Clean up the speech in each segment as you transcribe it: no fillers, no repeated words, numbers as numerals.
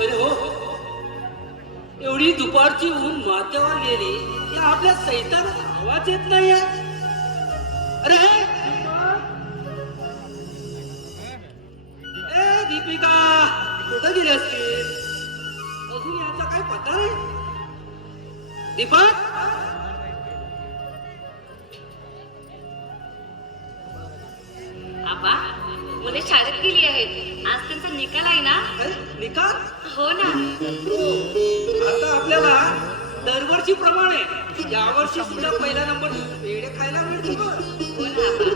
अरे हो, एवढी दुपारची ऊन माथ्यावर गेली की आपल्या सैतानाचा आवाज येत नाही. अरे ए दीपिका, कुठं गेली असतील? अजून याचा काय पत्ता नाही. दीपक, आबा, मुले शाळेत गेली आहेत. आज त्यांचा निकाल आहे ना? अरे निकाल? हो ना. आता आपल्याला दरवर्षी प्रमाणे यावर्षी सुद्धा पहिला नंबर पेढे खायला मिळतो बघ. हो ना आबा.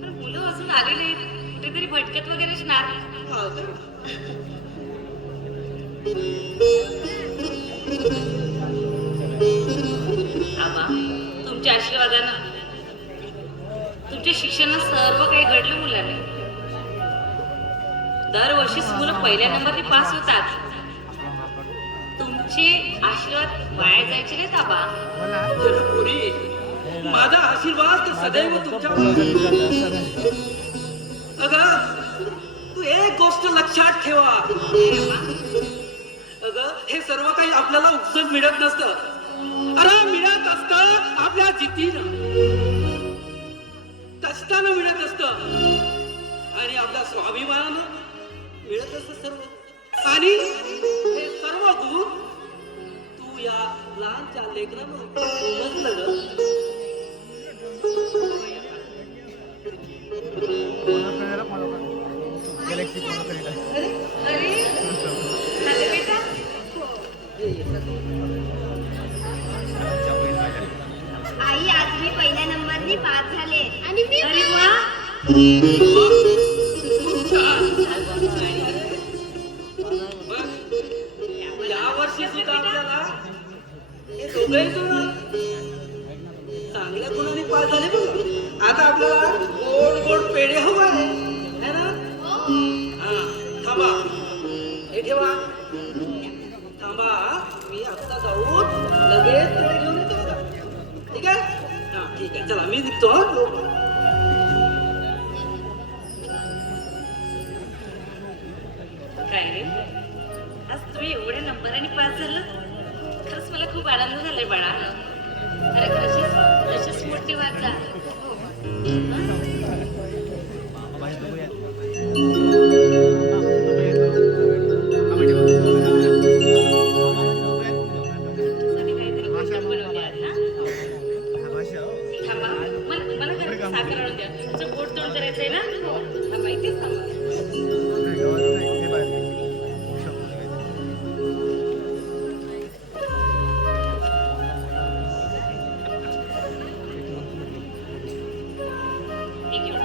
पण मुलं अजून आले नाहीत. कुठेतरी भटकत वगैरे असणार. हा तर. आबा, तुमच्या आशीर्वादानं तुमच्या शिक्षणात सर्व काही घडलं मुलांनी. दरवर्षीच मुलं पहिल्या नंबरने पास होतात. तुमचे आशीर्वाद वाया जायचे नाहीत आबा. पोरी, माझा आशीर्वाद तर सदैव तुमच्यावर. अगं, तू एक गोष्ट लक्षात ठेवा. अगं, हे सर्व काही आपल्याला उपजत मिळत नसतं. अरे मिळत असतं आपल्या जिद्दीनं, कष्टानं मिळत असतं आणि आपल्या स्वाभिमानानं मिळत असतं सर्व. आणि हे सर्व गुण तू या लहानच्या लेकरानं उमजलं ग. अरे, झालं बेटा? आई, आज मी पहिल्या नंबरनी पास झाले. आणि मी अरे वा. या वर्षी सुद्धा आपल्याला हे दोघंही जण चांगल्या गुणाने पास झाले बघ. आता आपल्याला गोड गोड पेढे हवं आहे है ना? हा, थांबा, हे ठेवा. थांबा, मी आता जाऊन लगेच पेढे घेऊन येतो बघा. ठीक आहे? हा ठीक आहे, चला मी निघतो. काय रे, आज तुम्ही एवढ्या नंबराने पास झालं. खरंच मला खूप आनंद झालाय बाळा. अरे अशीच मोठी वाट जा. थांबा, मला घरात साखर आणून द्या. तुमचं पोट तोंड करायचंय ना? हा, माहितीच थांबा. एक मिनिट.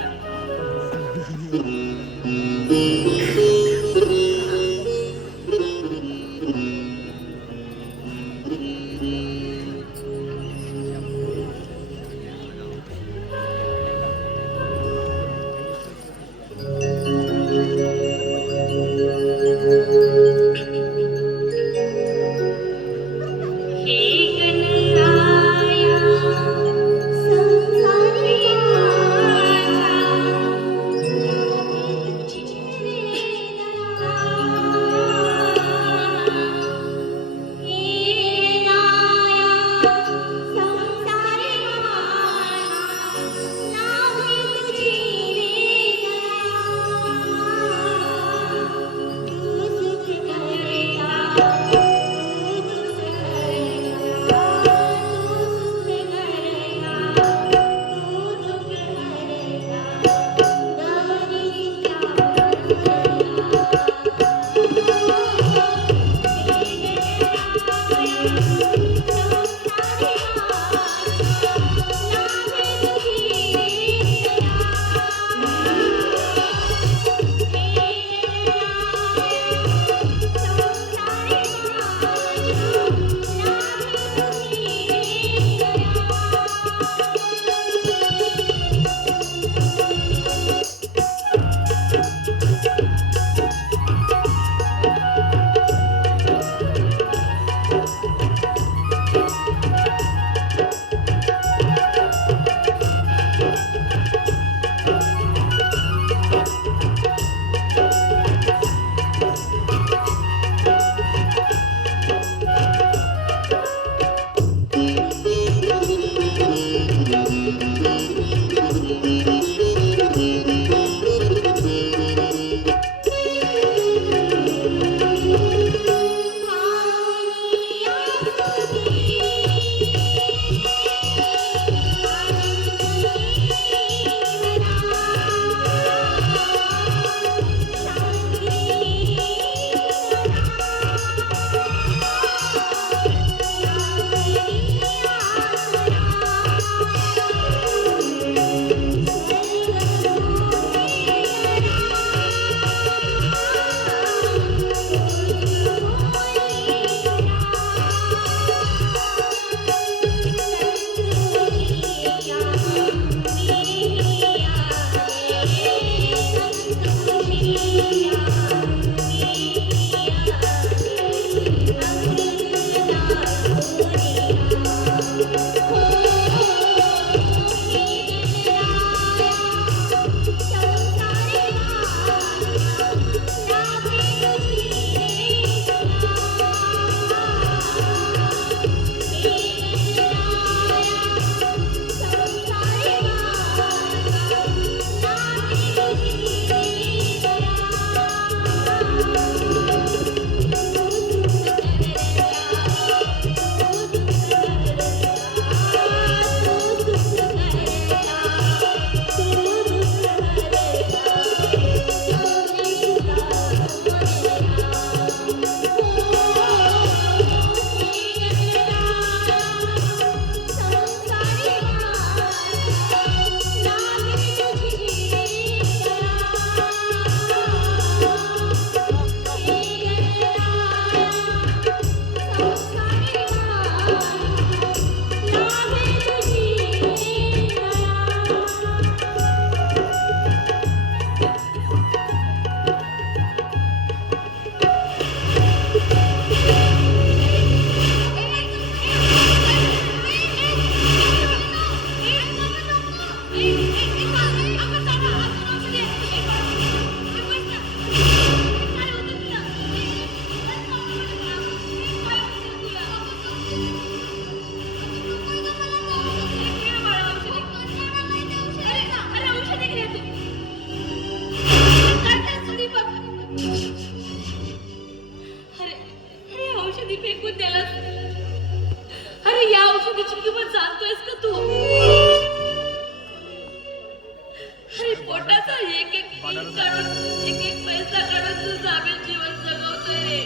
कसं एक एक टीन काढून एक एक पैसा काढून तू जावे जीवन जगवतोय रे.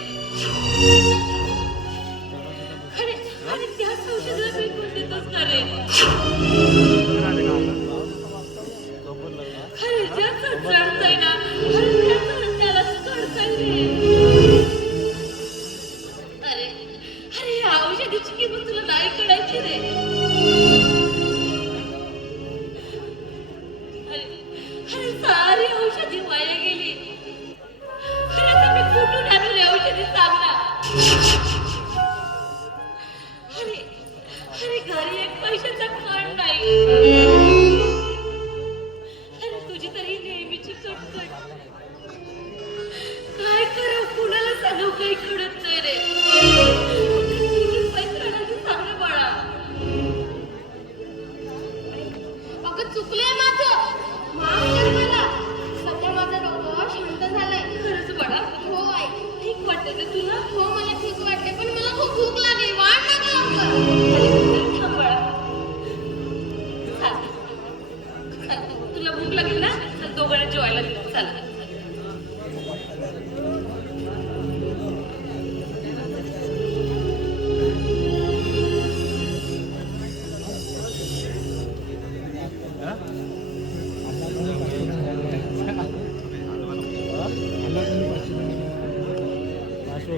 अरे त्याच औषधाला बिलकुल देतोस का रे? अरे ज्याचं चढतंय ना अरे त्यालाच चढतंय रे. अरे या औषधाची किंमत तुला नाही कळायची रे. अरे सारी औषधी वाया गेली. अरे आता मी कुठून आणू रे औषधी सांग ना. अरे घरी एक पैशाचा कण नाही. अरे तुझी तरी नेहमीची कटकट. काय करू कुणाला सांगू काही कळत नाही रे. कुठून पैसे आणायचे सांग ना बाळा. अगं चुकलंय माझं, माफ कर मला. सध्या माझं डोकं शांत झालंय. खरंच बाळा हो आई. ठीक वाटतंय ना तुला? हो मला ठीक वाटते, पण मला खूप भूक लागली. वाढ नका लवकर. थांब बाळा. चाल. तुला भूक लागली ना चल दोघांना जेवायला घेऊ. चल.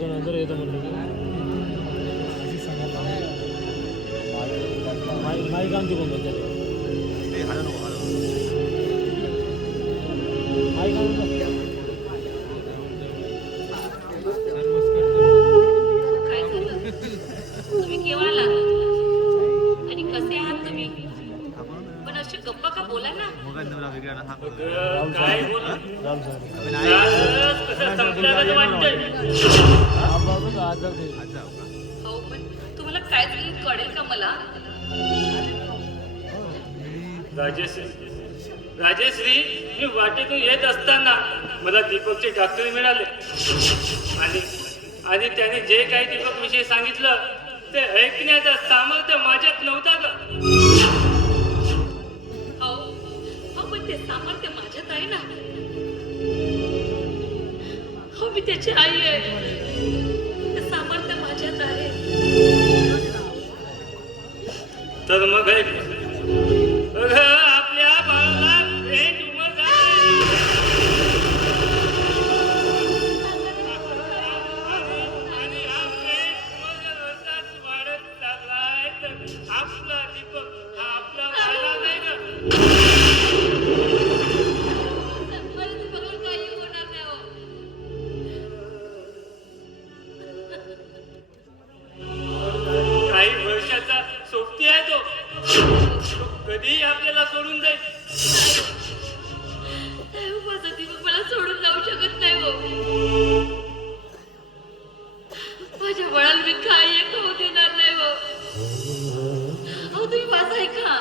नंतर येतं म्हणलं की माईक आमची कोण म्हणते माईक काय झालं? तुम्ही केव्हा आला आणि कसे आहात तुम्ही? पण अशी गप्पा का बोला ना. काय बोल राम सर कसं संपल्याला वाटतंय. आज हो पण तुम्हाला काय तरी कळेल का मला? राजेश्री मी वाटेतून येत असताना मला दीपकचे डॉक्टर मिळाले आणि त्याने जे काही दीपक विषयी सांगितलं ते ऐकण्याचं सामर्थ्य माझ्यात नव्हतं का. हो पण ते सामर्थ्य माझ्यात आहे ना. हो मी त्याची आई आहे. ते सामर्थ्य माझ्यात आहे. तर मग ऐक आपल्या बाळाला भेट उमर झाली आणि हा भेट मग वाढत चाललाय तर आपला दीपक हा आपला वाढला नाही का. मला दीपकला काही होणार नाही हो. काही वर्षाचा सोबती आहे तो कधीही आपल्याला सोडून जाईल. माझा दीपक मला सोडून जाऊ शकत नाही हो. माझ्या बाळाला मी काही एक होऊ देणार नाही हो. अहो तुम्ही माझा ऐका.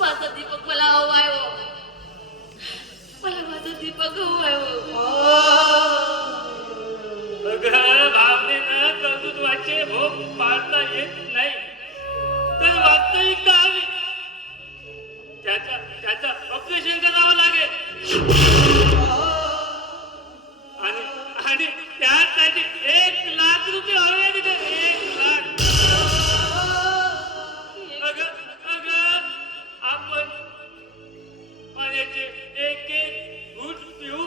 माझा दीपक मला हवाय हो. मला माझा दीपक हवाय हो. भावनेनं कर्तृत्वाचे भोग पाडता येत नाही तर वास्तविक हवी. त्याचा ऑपरेशन करावं लागेल आणि त्यासाठी 1,00,000 रुपये हवे तिथे. 1,00,000. अगं आपण पाण्याचे एक घूट पिऊ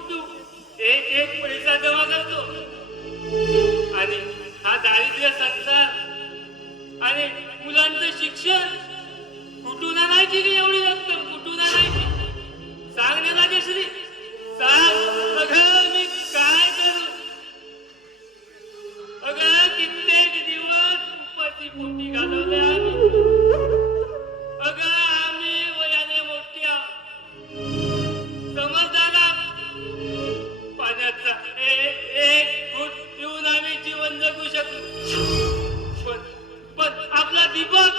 एक पैसा जमा करतो आणि हा दारिद्र्य संसार आणि मुलांचं शिक्षण कुठून आणायची की एवढी रक्कम कुठून आणायची सांग ना राजेश्री सांग. अगं मी काय करू. अगं कित्येक दिवस उपाशी पोटी घालवले आम्ही. अगं आम्ही वयाने मोठ्या समजदार पाण्याचा एक घूट पिऊन आम्ही जीवन जगू शकतो. पण आपला दीपक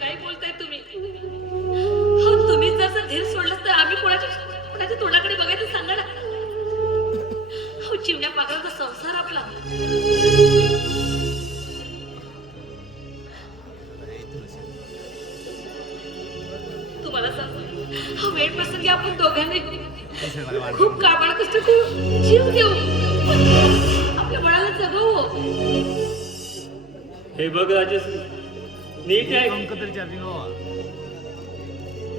काय बोलताय तुम्ही? हो, तुम्ही जर धीर सोडलं तर आम्ही कोणाच्या तोंडाकडे बघायचं सांगा ना. हो, चिमण्या पाकराचा संसार आपला. तुम्हाला सांगतो, हा वेळ प्रसंगी आपण दोघांनी खूप काबाड कष्ट करू, जीव देऊ, आपल्या बाळाला जगवू. हे बघ राजश्री, नीट आहे.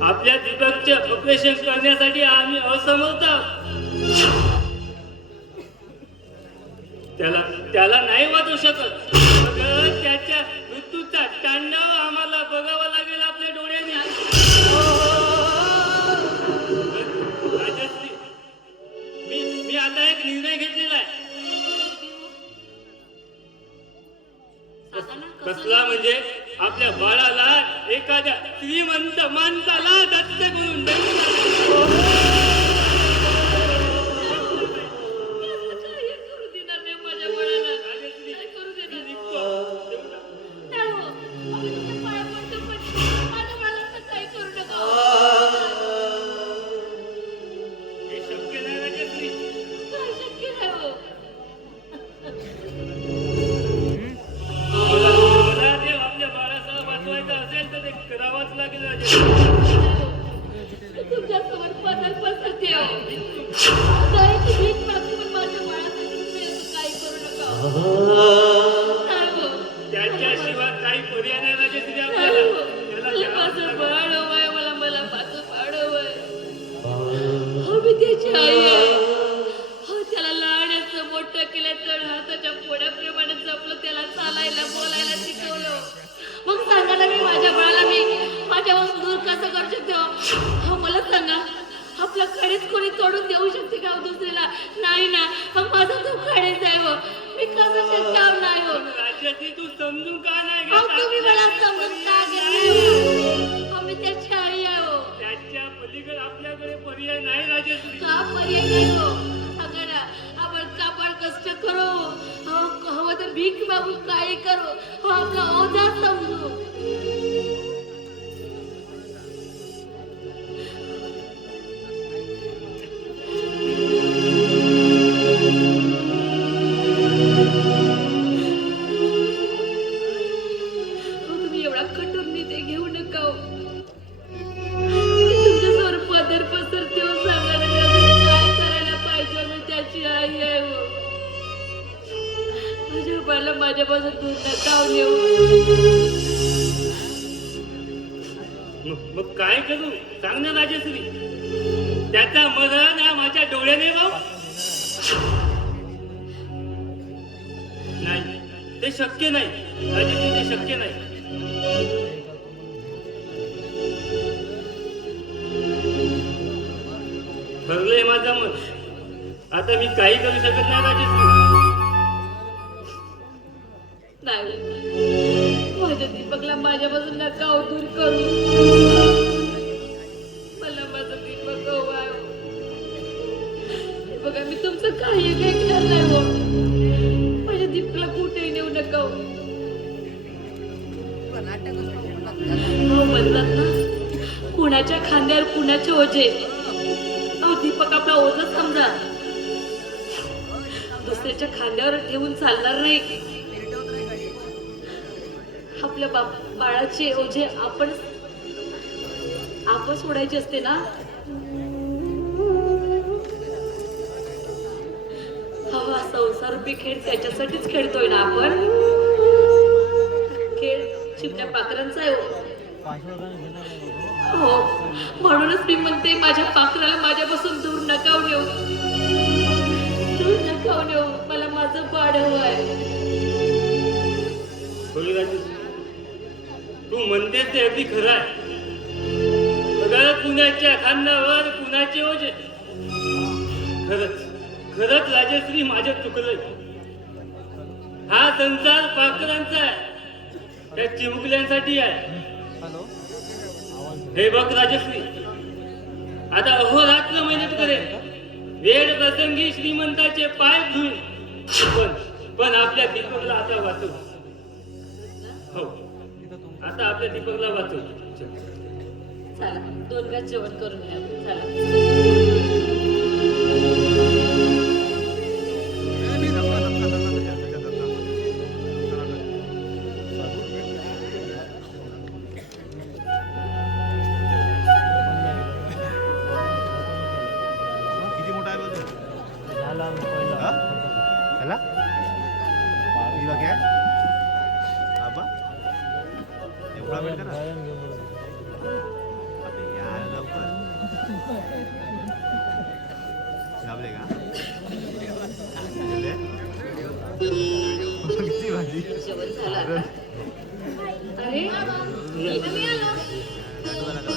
आपल्या दीपकचे ऑपरेशन करण्यासाठी आम्ही असमर्थ आहोत. त्याला नाही वाचू शकत. मग त्याच्या मृत्यूचा तांडव आम्हाला बघावा लागेल आपल्या डोळ्याने. राजश्री, मी आता एक निर्णय घेतलेला आहे. कसला म्हणजे आपल्या बाळाला एखाद्या श्रीमंत माणसाला दत्तक म्हणून त्याच्याशिवाय काही पर्याय नाही राजश्री आपल्याला. त्याला लहानाचं मोठं केलं, तर हाताच्या पोळ्याप्रमाणे जपलं, त्याला चालायला बोलायला शिकवलं. मग सांगा ना, मी माझ्या बाळाला माझ्यापासून दूर कसं करू शकते? हो, मला सांगा, आपलं खडीच कोणी तोडून देऊ शकते का दुसरीला? नाही ना. मग माझा तो खडीच आहे हो, मी कसं शक्य नाही हो. राजश्री, तू समजून का नाही अहो, घेत? तुम्ही मला समजून का घेत नाही हो? आम्ही त्याची आई आहे हो. त्याच्या पलीकडे आपल्याकडे पर्याय नाही राजश्री. का पर्याय नाही हो? सांगा ना, आपण काबाड कष्ट करू, हवं तर भीक मागू, काही करू, हो आपला ओझा समजू. तुम्ही एवढा कठोर निर्णय घेऊ नका हो. तुमच्यासमोर पदर पसरते हो. सांगा ना, काय करायला पाहिजे? मी त्याची आई आहे हो. माझ्या बाळाला माझ्यापासून दूर नका हो नेऊ. मग काय करू सांग ना राजश्री. त्याचा मरण हा माझ्या डोळ्याने भाऊ. नाही, ते शक्य नाही राजश्री, ते शक्य नाही. ठरलंय माझं मन. आता मी काही करू शकत नाही राजश्री. नाही, माझ्या दीपकला माझ्यापासून नका हो दूर करू. मला माझा दीपक हवा आहे हो. बघा, मी तुमचं काही ऐकणार नाही हो. माझ्या दीपकला कुठेही नेऊ नका हो. हो, म्हणतात ना, कुणाच्या खांद्यावर कुणाचे ओझे. अहो, दीपक आपला ओझा समजा, दुसऱ्याच्या खांद्यावर ठेवून चालणार नाही. आपल्या बाळाचे ओझे आपण सोडायचे असते ना. हा संसार रूपी खेळ त्याच्यासाठीच खेळतोय ना आपण. खेळ चिमण्या पाखरांचा आहे हो. म्हणूनच मी म्हणते, माझ्या पाखराला माझ्यापासून दूर नका नेऊ, दूर नका नेऊ. मला माझं बाळ हवं आहे. तू म्हणतेस ते अगदी खरं आहे. बघा, कुणाच्या खांद्यावर कुणाचे ओझे. खरंच राजश्री, माझ्या चुकलंय. हा संसार पाखरांचा आहे, त्या चिमुकल्यांसाठी आहे. हे बघ राजश्री, आता अहोरात्र मेहनत करेल, वेळ प्रसंगी श्रीमंताचे पाय धुईल, पण आपल्या दीपकला आता वाचू. हो, आता आपल्या दीपकला वाचव. चला 2 घास जेवण करून घ्या. चला किती मोठा आहे बघ तो? झाला पहिला हा? ह्याला? किती बाकी आहे? आबा? एवढा वेळ करा. गायन घेऊन अबे यार लवकर. दाबले का? गेले? किती भाजी? जेवण झालं आता. अरे मी आलो. दाखवा, दाखवा.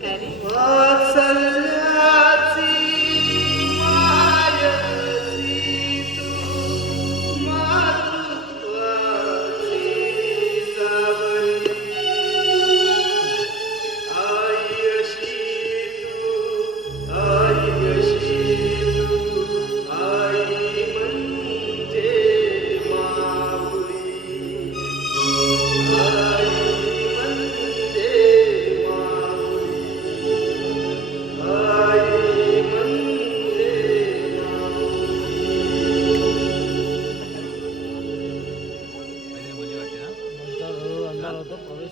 काय रे वात्सल्याची मायसी तू, मातृत्वाची सावली. आई अशी तू, आई अशी तू, आई म्हणजे माऊली. आई म्हणजे माऊली. आई म्हणजे पहिले बोलली वाटते ना? नंतर हळूहळू अंधार होतो प्रवेश